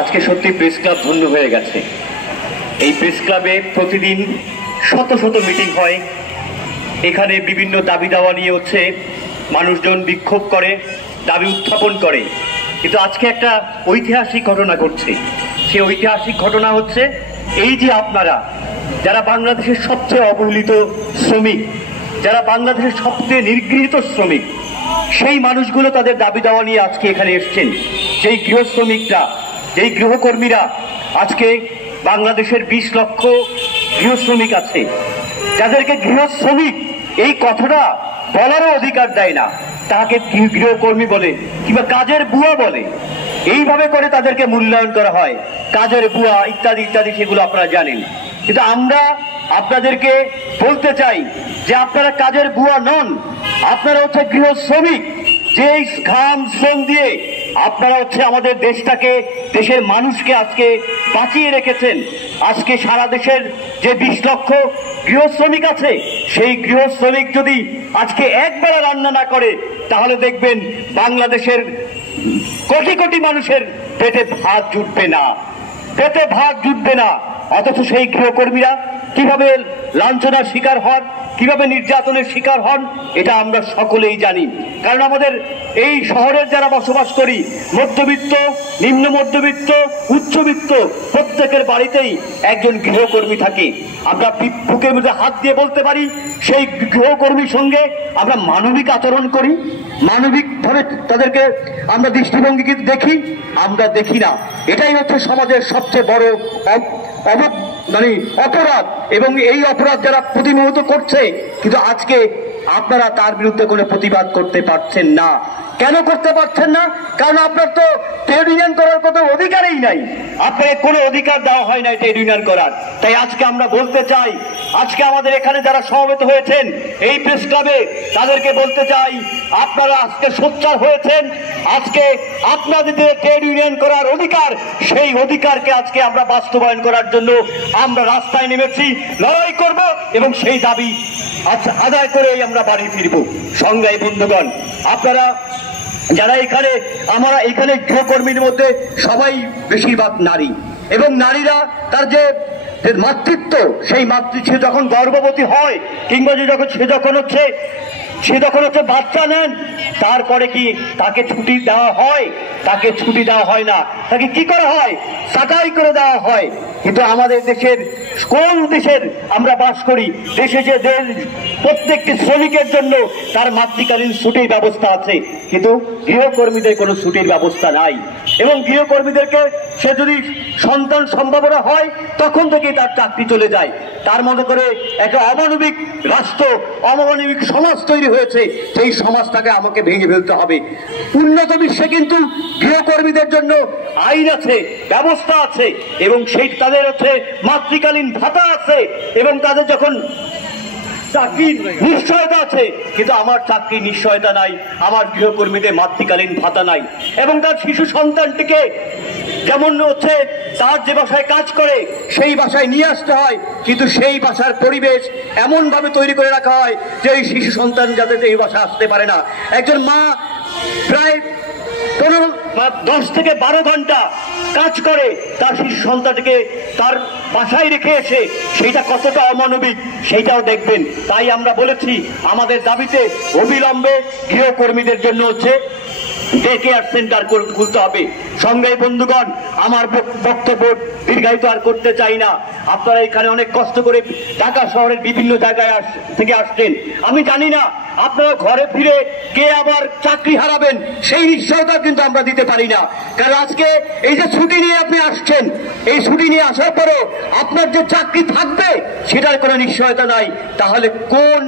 আজকে সত্যি press club ধন্য হয়ে গেছে। এই প্রেস ক্লাবে প্রতিদিন শত শত মিটিং হয়, এখানে বিভিন্ন দাবি দাওয়া নিয়ে হচ্ছে, মানুষজন বিক্ষোভ করে, দাবি উত্থাপন করে। কিন্তু আজকে একটা ঐতিহাসিক ঘটনা ঘটছে। সেই ঐতিহাসিক ঘটনা হচ্ছে এই যে আপনারা যারা বাংলাদেশের সবচেয়ে অবহেলিত শ্রমিক, যারা বাংলাদেশের সবচেয়ে নিগৃহীত শ্রমিক, সেই মানুষগুলো তাদের দাবি দাওয়া নিয়ে আজকে এখানে এসছেন। যেই গৃহ শ্রমিকরা, যেই গৃহকর্মীরা, আজকে বাংলাদেশের 20 লক্ষ গৃহ শ্রমিক আছে, যাদেরকে গৃহ শ্রমিক এই কথাটা বলারও অধিকার দেয় না, তাকে গৃহকর্মী বলে কিংবা কাজের বুয়া বলে, এইভাবে করে তাদেরকে মূল্যায়ন করা হয়, কাজের বুয়া ইত্যাদি ইত্যাদি, সেগুলো আপনারা জানেন। কিন্তু আমরা আপনাদেরকে বলতে চাই যে আপনারা কাজের বুয়া নন, আপনারা হচ্ছে গৃহ শ্রমিক। যে ঘাম শ্রম দিয়ে আপনারা হচ্ছে আমাদের দেশটাকে, দেশের মানুষকে আজকে বাঁচিয়ে রেখেছেন। আজকে সারা দেশের যে 20 লক্ষ গৃহ শ্রমিক আছে, সেই গৃহ শ্রমিক যদি আজকে একবেলা রান্না না করে, তাহলে দেখবেন বাংলাদেশের কোটি কোটি মানুষের পেটে ভাত জুটবে না, পেটে ভাত জুটবে না। অথচ সেই গৃহকর্মীরা কিভাবে লাঞ্ছনার শিকার হন, কিভাবে নির্যাতনের শিকার হন, এটা আমরা সকলেই জানি। কারণ আমাদের এই শহরের যারা বসবাস করি, মধ্যবিত্ত, নিম্ন মধ্যবিত্ত, উচ্চবিত্ত, প্রত্যেকের বাড়িতেই একজন গৃহকর্মী থাকে। আমরা বুকের মধ্যে হাত দিয়ে বলতে পারি, সেই গৃহকর্মীর সঙ্গে আমরা মানবিক আচরণ করি, মানবিকভাবে তাদেরকে আমরা দৃষ্টিভঙ্গি কিন্তু দেখি, আমরা দেখি না। এটাই হচ্ছে সমাজের সবচেয়ে বড় অপরাধ। এবং এই অপরাধ যারা প্রতিনিয়ত করছে, কিন্তু আজকে আপনারা তার বিরুদ্ধে কোনো প্রতিবাদ করতে পারছেন না। কেন করতে পারছেন না? কারণ আপনার তো ট্রেড ইউনিয়ন করার কোনো অধিকারই নাই, আপনাকে কোনো অধিকার দেওয়া হয় না ট্রেড ইউনিয়ন করার। তাই আজকে আমরা বলতে চাই, আজকে আমাদের এখানে যারা সমবেত হয়েছেন এই প্রেস ক্লাবে, তাদেরকে বলতে চাই, আপনারা আজকে সোচ্চার হয়েছেন। আজকে আপনাদের যে ট্রেড ইউনিয়ন করার অধিকার, সেই অধিকারকে আজকে আমরা বাস্তবায়ন করার জন্য আমরা রাস্তায় নেমেছি, লড়াই করব এবং সেই দাবি আদায় করেই আমরা বাড়ি ফিরব। সংগ্রামী বন্ধুগণ, আপনারা যারা এখানে, আমরা এখানে গৃহকর্মীর মধ্যে সবাই বেশিরভাগ নারী, এবং নারীরা তার যে মাতৃত্ব, সেই সে যখন গর্ভবতী হয় কিংবা সে যখন হচ্ছে বাচ্চা নেন, তারপরে কি তাকে ছুটি দেওয়া হয়? তাকে ছুটি দেওয়া হয় না, তাকে কি করা হয়? ছাঁটাই করে দেওয়া হয়। কিন্তু আমাদের দেশের, কোন দেশের আমরা বাস করি, দেশে যে প্রত্যেকটি শ্রমিকের জন্য তার মাতৃকালীন ছুটির ব্যবস্থা আছে, কিন্তু গৃহকর্মীদের কোনো ছুটির ব্যবস্থা নাই। এবং গৃহকর্মীদেরকে সে যদি সন্তান সম্ভাবনা হয়, তখন থেকেই তার চাকরি চলে যায়। তার মনে করে একটা অমানবিক রাষ্ট্র, অমানবিক সমাজ তৈরি হয়েছে, সেই সমাজটাকে আমাকে ভেঙে ফেলতে হবে। উন্নত বিশ্বে কিন্তু গৃহকর্মীদের জন্য আইন আছে, ব্যবস্থা আছে, এবং সেই তাদের হচ্ছে মাতৃকালীন ভাতা আছে, এবং তাদের যখন চাকরির নিশ্চয়তা আছে। কিন্তু আমার চাকরির নিশ্চয়তা নাই, আমার গৃহকর্মীদের মাতৃকালীন ভাতা নাই। এবং তার শিশু সন্তানটিকে যেমন হচ্ছে তার যে বাসায় কাজ করে সেই বাসায় নিয়ে আসতে হয়, কিন্তু সেই বাসার পরিবেশ এমন ভাবে তৈরি করে রাখা হয় যে এই শিশু সন্তান যাতে এই বাসায় আসতে পারে না। একজন মা প্রায় 10 থেকে 12 ঘন্টা কাজ করে তার শিশু সন্তানটিকে তার বাসায় রেখে এসে, সেইটা কতটা অমানবিক সেইটাও দেখবেন। তাই আমরা বলেছি, আমাদের দাবিতে অবিলম্বে গৃহকর্মীদের জন্য হচ্ছে ডে কেয়ার সেন্টার খুলতে হবে। সংগ্রামী বন্ধুগণ, আমার বক্তব্য দীর্ঘায়িত আর করতে চাই না। আপনারা এখানে অনেক কষ্ট করে ঢাকা শহরের বিভিন্ন জায়গায় থেকে আসছেন। আমি জানি না আপনারা ঘরে ফিরে কে আবার চাকরি হারাবেন, সেই নিশ্চয়তা কিন্তু আমরা দিতে পারি না। কারণ আজকে এই যে ছুটি নিয়ে আপনি আসছেন, এই ছুটি নিয়ে আসার পরেও আপনার যে চাকরি থাকবে সেটার কোনো নিশ্চয়তা নাই। তাহলে কোন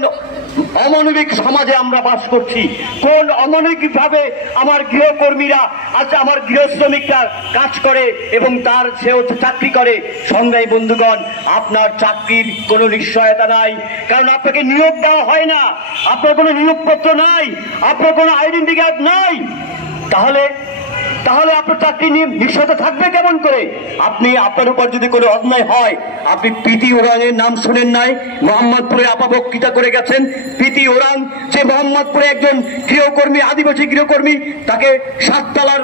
অমানবিক সমাজে আমরা বাস করছি? কোন অমানবিক ভাবে আমার গৃহকর্মীরা, আচ্ছা আমার গৃহ শ্রমিকরা কাজ করে এবং তার সে হচ্ছে চাকরি করে? সংগ্রামী বন্ধুগণ, আপনার চাকরির কোনো নিশ্চয়তা নাই, কারণ আপনাকে নিয়োগ দেওয়া হয় না, আপনার কোনো নিয়োগপত্র নাই, আপনার কোনো আইডেন্টি কার্ড নাই। তাহলে আপনার চাকরি নিয়ে নিশ্চয়তা থাকবে কেমন করে? আপনার উপর যদি কোনো অন্যায় হয়, আপনি প্রীতি ওরাংয়ের নাম শুনেন নাই? মোহাম্মদপুরে আপা বক্তৃতা করে গেছেন। প্রীতি ওরাং যে মোহাম্মদপুরে একজন গৃহকর্মী, আদিবাসী গৃহকর্মী, তাকে 7 তলার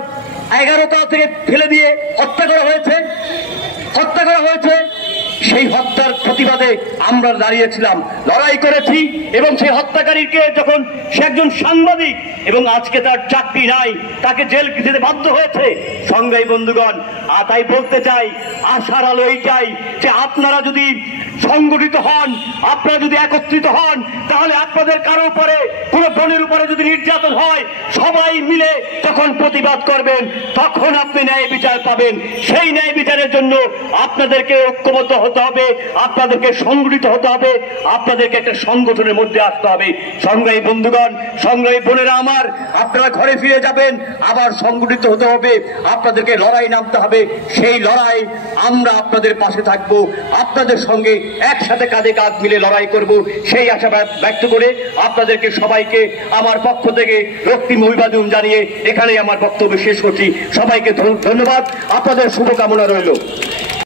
11 তলা থেকে ফেলে দিয়ে হত্যা করা হয়েছে সেই হত্যার প্রতিবাদে আমরা দাঁড়িয়েছিলাম, লড়াই করেছি এবং সেই হত্যাকারীকে যখন সে একজন সাংবাদিক এবং আজকে তার চাকরি নাই, তাকে জেল যেতে বাধ্য হয়েছে। সংগ্রামী বন্ধুগণ, তাই বলতে চাই, আশার আলো এইটাই যে আপনারা যদি সংগঠিত হন, আপনারা যদি একত্রিত হন, তাহলে আপনাদের কারো উপরে, কোনো বোনের উপরে যদি নির্যাতন হয়, সবাই মিলে যখন প্রতিবাদ করবেন তখন আপনি ন্যায় বিচার পাবেন। সেই ন্যায় বিচারের জন্য আপনাদেরকে ঐক্যবদ্ধ হতে হবে, আপনাদেরকে সংগঠিত হতে হবে, আপনাদেরকে একটা সংগঠনের মধ্যে আসতে হবে। সংগ্রামী বন্ধুগণ, সংগ্রামী বোনেরা আমার, আপনারা ঘরে ফিরে যাবেন, আবার সংগঠিত হতে হবে, আপনাদেরকে লড়াই নামতে হবে। সেই লড়াই আমরা আপনাদের পাশে থাকবো, আপনাদের সঙ্গে একসাথে কাঁধে কাঁধ মিলে লড়াই করব, সেই আশা ব্যক্ত করে আপনাদেরকে সবাইকে আমার পক্ষ থেকে রক্তিম অভিবাদন জানিয়ে এখানেই আমার বক্তব্য শেষ করছি। সবাইকে ধন্যবাদ, আপনাদের শুভকামনা রইল।